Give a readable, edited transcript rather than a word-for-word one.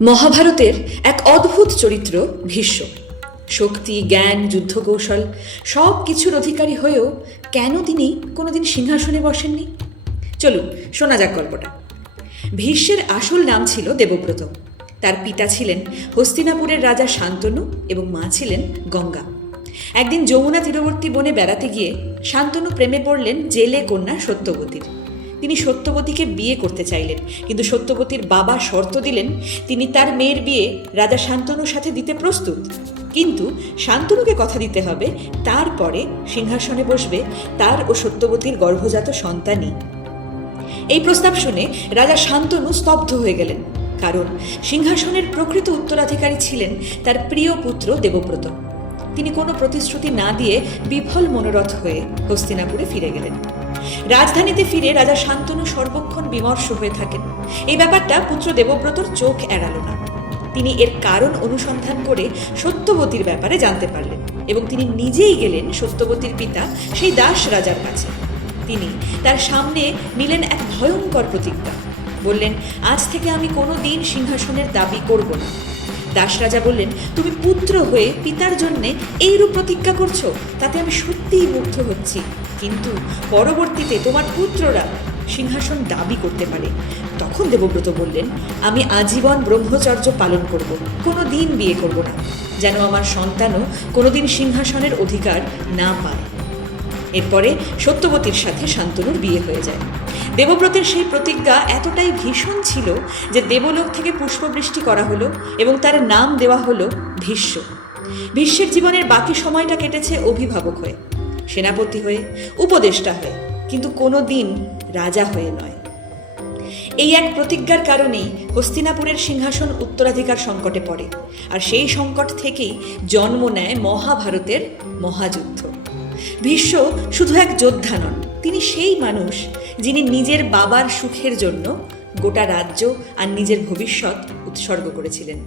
মহাভারতের এক অদ্ভুত চরিত্র ভীষ্ম। শক্তি, জ্ঞান, যুদ্ধকৌশল সব কিছুর অধিকারী হয়েও কেন তিনি কোনোদিন সিংহাসনে বসেননি? চলুন শোনা যাক গল্পটা। ভীষ্মের আসল নাম ছিল দেবব্রত। তার পিতা ছিলেন হস্তিনাপুরের রাজা শান্তনু এবং মা ছিলেন গঙ্গা। একদিন যমুনা তীরবর্তী বনে বেড়াতে গিয়ে শান্তনু প্রেমে পড়লেন জেলে কন্যা সত্যবতীর। তিনি সত্যবতীকে বিয়ে করতে চাইলেন, কিন্তু সত্যবতীর বাবা শর্ত দিলেন তিনি তার মেয়ের বিয়ে রাজা শান্তনুর সাথে দিতে প্রস্তুত, কিন্তু শান্তনুকে কথা দিতে হবে তারপরে সিংহাসনে বসবে তার ও সত্যবতীর গর্ভজাত সন্তানই। এই প্রস্তাব শুনে রাজা শান্তনু স্তব্ধ হয়ে গেলেন, কারণ সিংহাসনের প্রকৃত উত্তরাধিকারী ছিলেন তার প্রিয় পুত্র দেবব্রত। তিনি কোনো প্রতিশ্রুতি না দিয়ে বিফল মনোরথ হয়ে হস্তিনাপুরে ফিরে গেলেন। রাজধানীতে ফিরে রাজা শান্তনু সর্বক্ষণ বিমর্ষ হয়ে থাকেন। এই ব্যাপারটা পুত্র দেবব্রতর চোখ এড়াল না। তিনি এর কারণ অনুসন্ধান করে সত্যবতীর ব্যাপারে জানতে পারলেন এবং তিনি নিজেই গেলেন সত্যবতীর পিতা সেই দাস রাজার কাছে। তিনি তার সামনে নিলেন এক ভয়ঙ্কর প্রতিজ্ঞা। বললেন, আজ থেকে আমি কোনো দিন সিংহাসনের দাবি করব না। দাস রাজা বললেন, তুমি পুত্র হয়ে পিতার জন্যে এইরূপ প্রতিজ্ঞা করছো, তাতে আমি সত্যিই মুগ্ধ হচ্ছি, কিন্তু পরবর্তীতে তোমার পুত্ররা সিংহাসন দাবি করতে পারে। তখন দেবব্রত বললেন, আমি আজীবন ব্রহ্মচর্য পালন করব, কোনো দিন বিয়ে করব না, যেন আমার সন্তানও কোনোদিন সিংহাসনের অধিকার না পায়। এরপরে সত্যবতীর সাথে শান্তনুর বিয়ে হয়ে যায়। দেবব্রতের সেই প্রতিজ্ঞা এতটাই ভীষণ ছিল যে দেবলোক থেকে পুষ্পবৃষ্টি করা হলো এবং তার নাম দেওয়া হলো ভীষ্ম। ভীষ্মের জীবনের বাকি সময়টা কেটেছে অভিভাবক হয়ে, সেনাপতি হয়ে, উপদেষ্টা হয়ে, কিন্তু কোনো দিন রাজা হয়ে নয়। এই এক প্রতিজ্ঞার কারণেই হস্তিনাপুরের সিংহাসন উত্তরাধিকার সংকটে পড়ে, আর সেই সংকট থেকেই জন্ম নেয় মহাভারতের মহাযুদ্ধ। ভীষ্ম শুধু এক যোদ্ধা নন, তিনি সেই মানুষ যিনি নিজের বাবার সুখের জন্য গোটা রাজ্য আর নিজের ভবিষ্যৎ উৎসর্গ করেছিলেন।